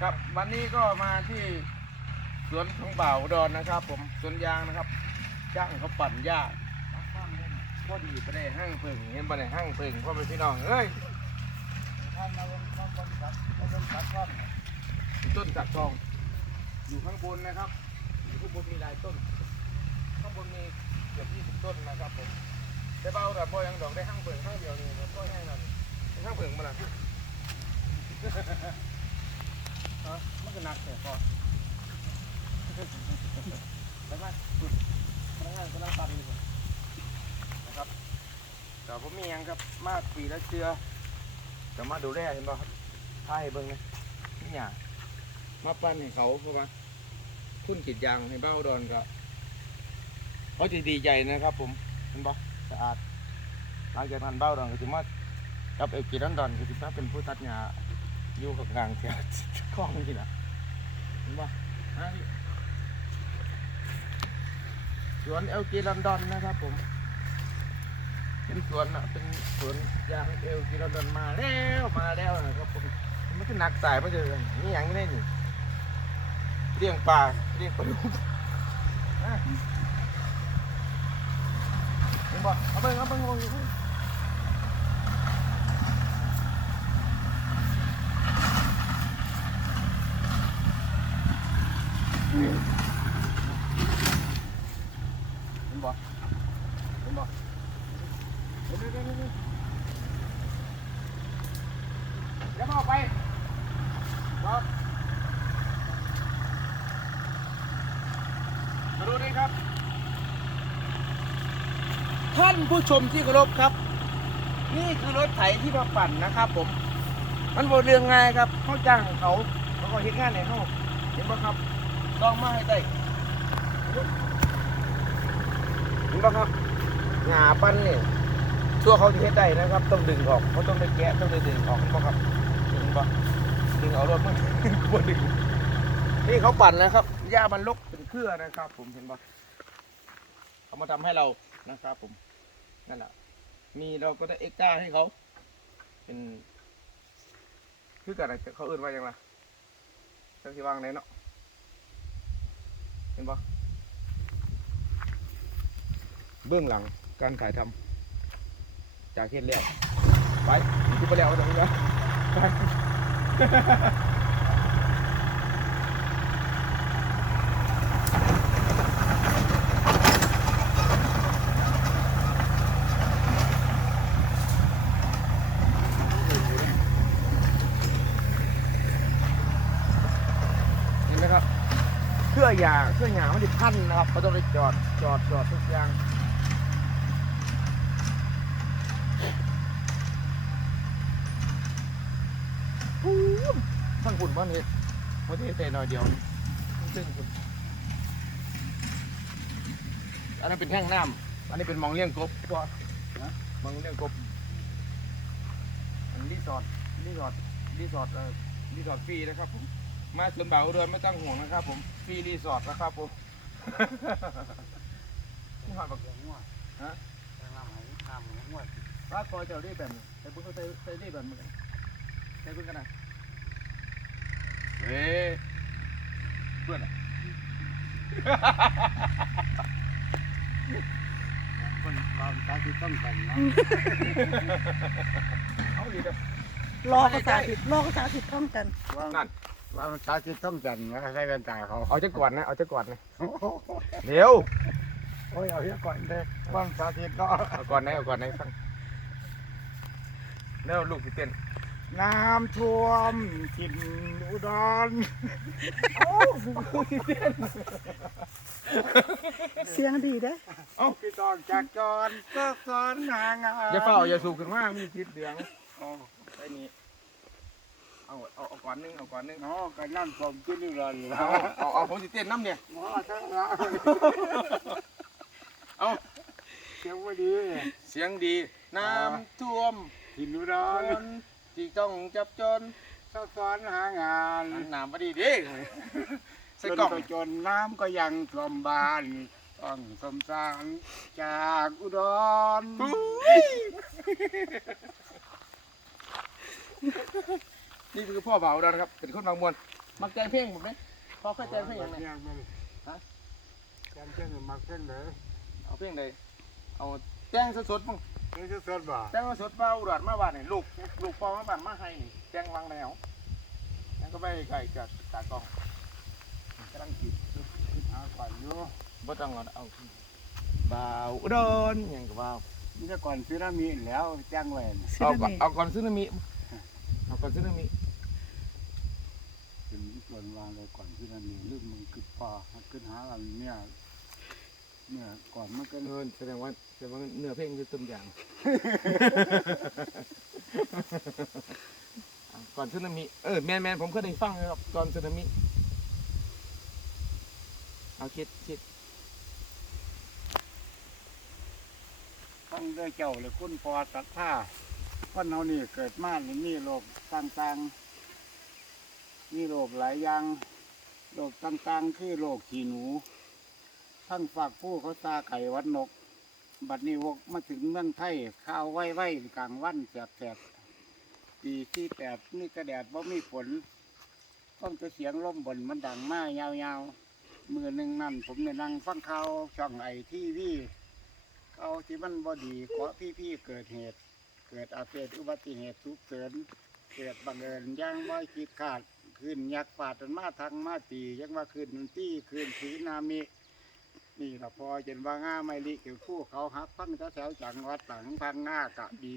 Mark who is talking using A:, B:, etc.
A: ครับวันนี้ก็มาที่สวนของบ่าวดอนนะครับ ผมสวนยางนะครับจ้างเขาปั่นหญ้าพอดีไปได้ห้างเพิงเห็นไปได้ห้างเพิงพ่อแม่พี่น้องเอ้ย
B: ท่านมาบนมาบนสักมาบนสักก้อน
A: ต้นสักทอง อยู่ข้างบนนะครับอยู่ข้างบนมีหลายต้น ข้างบนมีเกือบยี่สิบต้นนะครับผมแต่เบาแต่บ่ยังดอกได้ห้างเพิงห้างเดียวนี่ครับก็ให้นั่นห้างเพิงมาละ ฮะมันก็หนักแต่พอแล้วก็ฝึกพนักงานกำลังตันอยู่นะครับแต่ผมมีหยังครับมากปีและเจือจะมาดูแลเห็นบ่ครับพาให้เบิ่งนะนี่หยามาปั้นให้เขาเพราะว่าคุณกรีดยางให้เบ้าดอนก็เขาจะดีใจนะครับ ผมเห็นบ่ะสะอาดหลังจากนั้นเบ้าดอนก็จะมากับเอกีดอนดอนก็จะมาเป็นผู้ตัดหญ้า อยู่กับกลางแถวคลองนี่นะเห็นปะฮะพี่สวนเอลกีลอนดอนนะครับผม เป็นสวนนะเป็นสวนยางเอลกีลอนดอนมาแล้วมาแล้วนะครับผมมันก็หนักสายมาเจอกันนี่อย่างนี้นี่เลี้ยงปลาเลี้ยงปลาดุกอะเห็นปะเอาไปเอาไปเอาไป เห็นบ่เห็นบ่ เดี๋ยวเดี๋ยวเดี๋ยวเดี๋ยวเดี๋ยวพ่อไปรอมาดูนี่ครับ ท่านผู้ชมที่เคารพครับ นี่คือรถไถที่มาปั่นนะครับผม มันบนเรื่องง่ายครับเขาจ้างเขาแล้วก็เฮ็ดงานในห้องเห็นป่ะครับต้องมาให้ได้เห็นปะครับหงาปั้นเนี่ย ชั่วเขาจะเฮ็ดได้นะครับ ต้องดึงออกเขาต้องได้แกะต้องได้ดึงออกเห็นปะครับเห็นปะดึงเอารถมันบ่ดึงนี่เขาปั่นนะครับหญ้ามันลกเป็นเครือนะครับ ผมเห็นปะเขามาทำให้เรานะครับ ผมนั่นแหละมีเราก็ได้เอ็กซ์ต้าให้เขาเป็นคือกันอะไรเขาเอื่นว่าอย่างไรจะที่ว่างไหนเนาะเห็นปะเบื้องหลังการถ่ายทำ จากเฮ็ดแล้วไปที่ไปแล้วตรงนี้นะเห็นไหมครับเครื่อยางเครื่องยางมันจะพันนะครับเขาต้องไปจอดจอดจอดทุกอย่างปู๊ด ทั้งคุณบ้านเห็ดเขาจะเตะหน่อยเดียวซึ่งคุณอันนั้นเป็นแท่งน้ำอันนี้เป็นมองเลี้ยงกบก็นะมองเลี้ยงกบอันรีสอร์ทรีสอร์ทรีสอร์ทเอ่อรีสอร์ทฟรีนะครับผมมาสวนบ่าวเรือนไม่ต้องห่วงนะครับ ผมฟรีรีสอร์ทนะครับผมนี่หอยบัก
B: เรื่องง่วง
A: ฮะ
B: ทางน้ำไหลน้ำไหลง่วง
A: ร้านคอยเจ้าได้แบบนี้ใส่ปุ้งก็ใส่ใส่ได้แบบเหมือนกันใส่ปุ้งกันนะ เฮ้ยเพื่อนอะ
B: คนเราใช้ที่ต้องแต่งเนาะ
A: เอาดีเด้อ
C: รอภาษาผิดรอภาษาผิดต้องกัน
A: นั่น
B: เราใช้ที่ต้องแต่งนะใช้แว่นตาเขา
A: เอาจะก่อนนะเอาจะก่อนนะเดี๋ยว
B: โอ้ยเอาเยอะก่อนเลยว่าสาธิตเนาะ
A: เอาก่อนนะเอาก่อนนะฟังแล้วลูกที่เต้น
B: น้ำท่วมถิ่นอุดร
A: ลูกที่เต้น
C: เสียงดีเด้
B: พี่ต้องจากจรก็สอนหางาน
A: อย่าเฝ้าอย่าสูบขึ้นมามีพิษเหลือง
B: โอ้
A: ไอ้นี่เอาเอาเอาก่อนหนึงเอาก่อนหนึง
B: เนาะกันนั่นผมกินอุดรอยู่แล้
A: เอา
B: ว
A: เอาเอาผมสิเต้นน้ำเนี่ย
B: หมอทั้งหลาย
A: เอา
B: เสียงไม่ดี
A: เสียงดีน้ำท่วม
B: ถิ่นอุด
A: ค
B: ร
A: นที่ต้องจับจน
B: ก็สอนหางาน
A: อันน้ำพอดีดิใส่
B: จน
A: กล่อง
B: ก็จนน้ำก็ยังท่วมบ้านต้องสมสารจากอุดร
A: นี่คือพ่อบ่าวเรานะครับ เป็นคนบางมวลมักใจเพลงผมไหมพอเข้าใจเพลงยังไง
B: ยังไม่
A: ฮะ
B: จำเช่นมักเช่นไหน
A: เอาเพลงใดเอาแจ้งสดๆมั้ง
B: นี่จะสดบ่
A: แจ้งสดๆมาอุดรมาบ้านนี่ลูกลูกปอมาบ้านมาให้นี่แจ้งวางแล้วยังก็ไปไกลจากตากล้องกำลังกิน
B: หาก่อนอยู่
A: บ่ต้องเอาเอาบ่าวอุดรหยังก็บ่าว
B: นี่จะก่อนซื้อน้ำมีแล้วจ้างไว้น่ะ
C: ซึ
A: เอา
C: นา
A: ก่อน
C: มิ
A: เอาก่อนซึนามิเอาก่อนซึนามิ
B: ถึงส่วนวางเลยก่อนซื้อน้ำมีลืมมึงคือปอขึ้นหาอันเนี่ยเนี่ยก่อนมันก็
A: เออแสดงว่า แสดงว่าเนื้อเพลงคือต้นอย่าง ก่อนซึนามิเออแมนแมนผมเคยได้ฟังเลยครับก่อนซึนามิเอาคิดคิด
B: ตั้งด้วยเจ้าเลยคุณปอตัดผ้าคนเรานี่เกิดมานี่มีโรคต่างๆมีโรคหลายอย่างโรคต่างๆ คือโรคขี้หนูทั้งฝากผู้เขาตาไก่วัดนก บัดนี้วกมาถึงเมืองไทยข้าวไหว้ไว้กลางวันแสบแสบๆปีที่แปดนี่กระแดดบ่มีฝนต้องจะเสียงลมบนมันดังมากยาวๆมือหนึ่งนั่นผมเนี่ยนั่งฟังข่าวช่องไอทีวีเอาที่มันบ่ดีขอพี่ๆเกิดเหตุ เกิดอาเพศอุบัติเหตุทุกเสริญเกิดบังเอิญย่างบ่คิดขาดขึ้นยักษ์ปาดจนมาทางมาตียังว่าขึ้นตี้ขึ้นสีนามิ นี่ละพอจนว่าง่าไม่ลิเกี่ยวคู่เขาฮักพังแถวๆจังหวัดหลังพังง่ากะดี